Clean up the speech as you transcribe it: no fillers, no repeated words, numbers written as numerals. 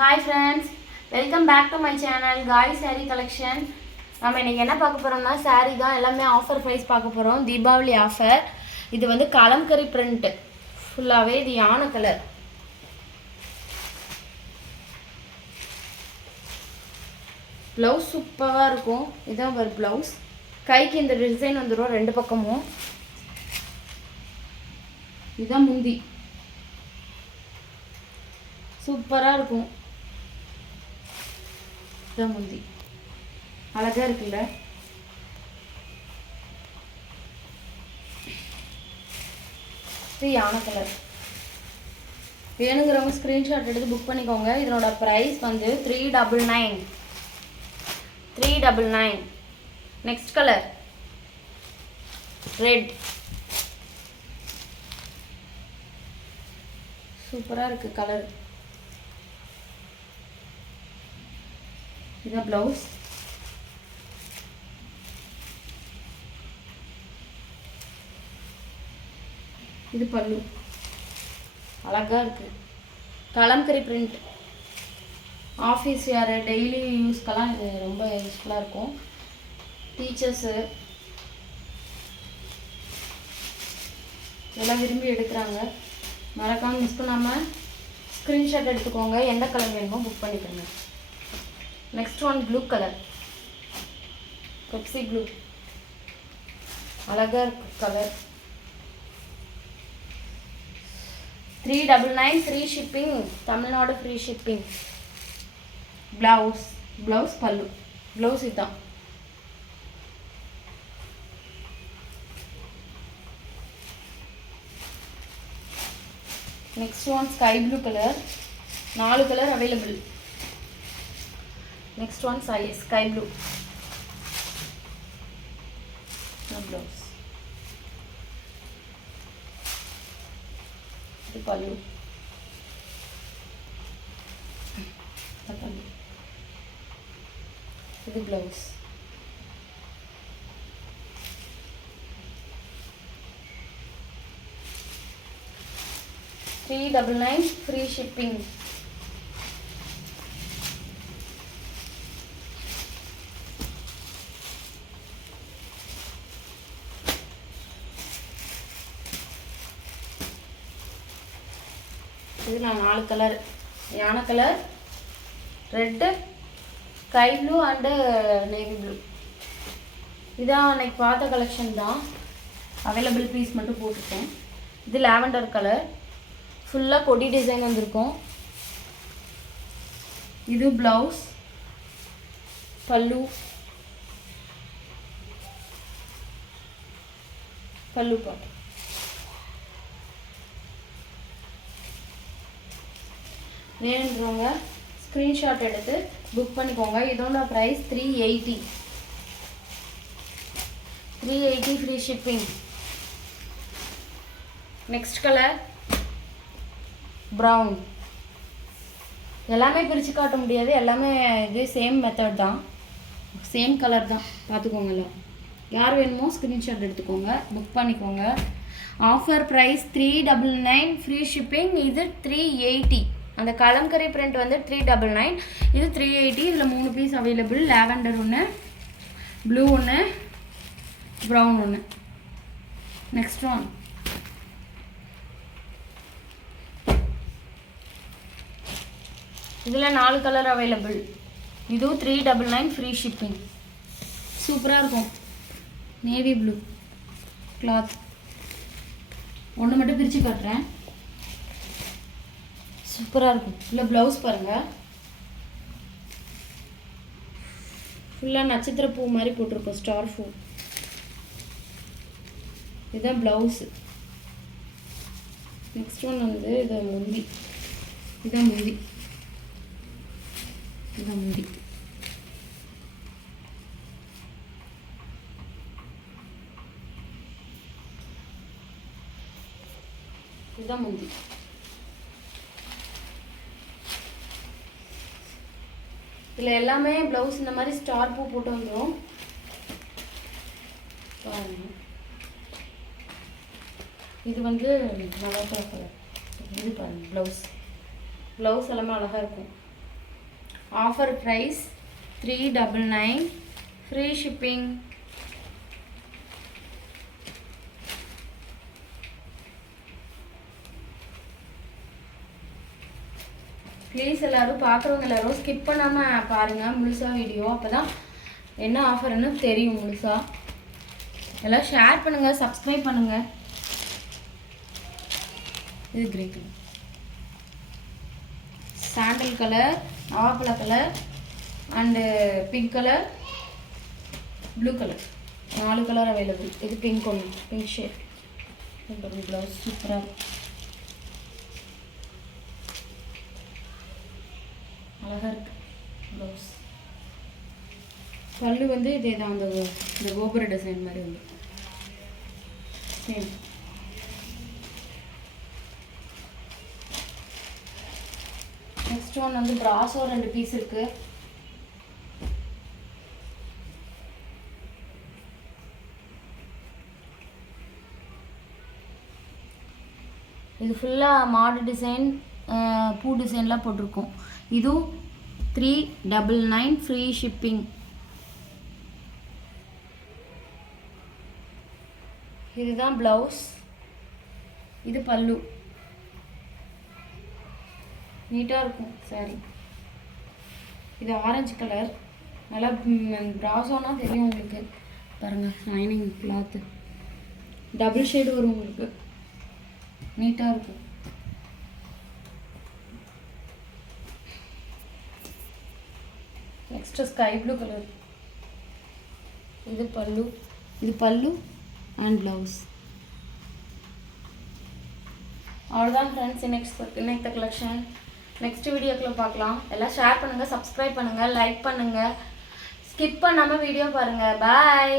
Hi friends, welcome back to my channel Guy Saree Collection. நம்ம இன்னைக்கு என்ன பார்க்க போறோம்னா saree தான் எல்லாமே ஆஃபர் பிரைஸ் பார்க்க போறோம். தீபாவளி ஆஃபர். இது வந்து கலம்கரி print. ஃபுல்லாவே இது யானை கலர். ப்ளவுஸ் சூப்பரா இருக்கும். இதான் ஒரு ப்ளவுஸ். கைக்கு இந்த டிசைன் வந்துரும் ரெண்டு பக்கமும். இதான் முந்தி. சூப்பரா இருக்கும். இதான் முந்தி. அழகா இருக்குல்ல? இது யானை கலர். வேணுங்கிறவங்க ஸ்கிரீன்ஷாட் எடுத்து புக் பண்ணிக்கோங்க. இதனோட பிரைஸ் வந்து 399. 399. Next colour red. சூப்பரா இருக்கு கலர். இது ப்ளவுஸ். இது பல்லு. அழகா இருக்கு. கலம்கரி பிரிண்ட். ஆஃபீஸ் யார் டெய்லி யூஸ்க்கெல்லாம் இது ரொம்ப யூஸ்ஃபுல்லாக இருக்கும். டீச்சர்ஸு எல்லாம் விரும்பி எடுக்கிறாங்க. மறக்காமல் மிஸ் பண்ணாமல் ஸ்க்ரீன்ஷாட் எடுத்துக்கோங்க. எந்த கலர் வேணுமோ புக் பண்ணிக்கோங்க. Next one blue colour. Pepsi blue. அழகாக இருக்கு colour. 399 free shipping. Tamil Nadu free shipping. Blouse பல்லு. ப்ளவுஸ் இதுதான். Next one sky blue colour. 4 colour available. Next one sky blue. Blouse. இது பல்லு. இது ப்ளவுஸ். $399 free shipping. இதில் 4 கலர். யானை colour, red, sky blue and navy blue. இதான் அன்னைக்கு பார்த்த கலெக்ஷன் தான். அவைலபிள் பீஸ் மட்டும் போட்டுருக்கேன். இது லாவெண்டர் கலர். ஃபுல்லாக கொடி டிசைன் வந்திருக்கும். இது ப்ளவுஸ், பல்லு பாட்டு. வேணுன்றவங்க ஸ்க்ரீன்ஷாட் எடுத்து புக் பண்ணிக்கோங்க. இதோட price 380. 380 free shipping. Next colour brown. எல்லாமே பிரித்து காட்ட முடியாது. எல்லாமே இது சேம் மெத்தட் தான். சேம் கலர் தான். பார்த்துக்கோங்களா. யார் வேணுமோ ஸ்க்ரீன்ஷாட் எடுத்துக்கோங்க. புக் பண்ணிக்கோங்க. Offer price 399 free shipping. இது 380. அந்த கலம்கரி பிரிண்ட் வந்து 399. இது 380. இதில் 3 பீஸ் அவைலபிள். லாவெண்டர் ஒன்று, ப்ளூ ஒன்று, ப்ரௌன் ஒன்று. நெக்ஸ்ட் ஒன் இதில் 4 கலர் அவைலபிள். இதுவும் 399 ஃப்ரீ ஷிப்பிங். சூப்பராக இருக்கும். Navy blue cloth. ஒன்று மட்டும் பிரித்து காட்டுறேன். சூப்பராக இருக்கும். இல்லை ப்ளவுஸ் பாருங்கள். ஃபுல்லாக நட்சத்திர பூ மாதிரி போட்டிருக்கோம். ஸ்டார் பூ. இதுதான் ப்ளவுஸு. நெக்ஸ்ட் ஒன் வந்து இது முந்தி. இதுதான் முந்தி. இதுதான் முந்தி. இதுதான் முந்தி. இதில் எல்லாமே ப்ளவுஸ் இந்த மாதிரி ஸ்டார் பூ போட்டு வந்துடும். இது வந்து நல்லா கலர். இது பாருங்கள் ப்ளவுஸ் எல்லாமே அழகாக இருக்கும். Offer price 399, free shipping. Please எல்லோரும் பார்க்குறவங்க எல்லோரும் ஸ்கிப் பண்ணாமல் பாருங்கள் முழுசாக வீடியோ. அப்போ தான் என்ன ஆஃபர்னு தெரியும் முழுசாக. எல்லாம் ஷேர் பண்ணுங்கள், சப்ஸ்கிரைப் பண்ணுங்கள். இது கிரே கலர், சாண்டல் கலர், நவாப்பழ colour and pink colour, blue colour, 4 colour available. இது பிங்க் ஒன்று, பிங்க் ஷேட். ப்ளவுஸ் சூப்பராக அழகாக இருக்குது ப்ளவுஸ். பல்லு வந்து இதே தான், இந்த கோபுர டிசைன் மாதிரி வந்து சேம். நெக்ஸ்ட் ஒன் வந்து ப்ராஸோ 2 பீஸ் இருக்குது. இது ஃபுல்லாக மாடு டிசைன், பூ டிசைன்லாம் போட்டிருக்கோம். இதுவும் 399 ஃப்ரீ ஷிப்பிங். இதுதான் ப்ளவுஸ், இது பல்லு. நீட்டாக இருக்கும் சாரி. இது ஆரஞ்சு கலர், நல்லா ப்ராஸோனா தெரியும் உங்களுக்கு. பாருங்கள் ஷைனிங் கிளாத்து, டபுள் ஷேடு வரும் உங்களுக்கு, நீட்டாக இருக்கும். Next sky blue colour. இது பல்லு அண்ட் ப்ளவுஸ். அவ்வளோதான் ஃப்ரெண்ட்ஸ், இன்னைக்கு கலெக்ஷன். நெக்ஸ்ட் வீடியோக்குள்ள பார்க்கலாம். எல்லாம் ஷேர் பண்ணுங்கள், சப்ஸ்கிரைப் பண்ணுங்கள், லைக் பண்ணுங்கள், ஸ்கிப் பண்ணாமல் வீடியோ பாருங்கள். பாய்.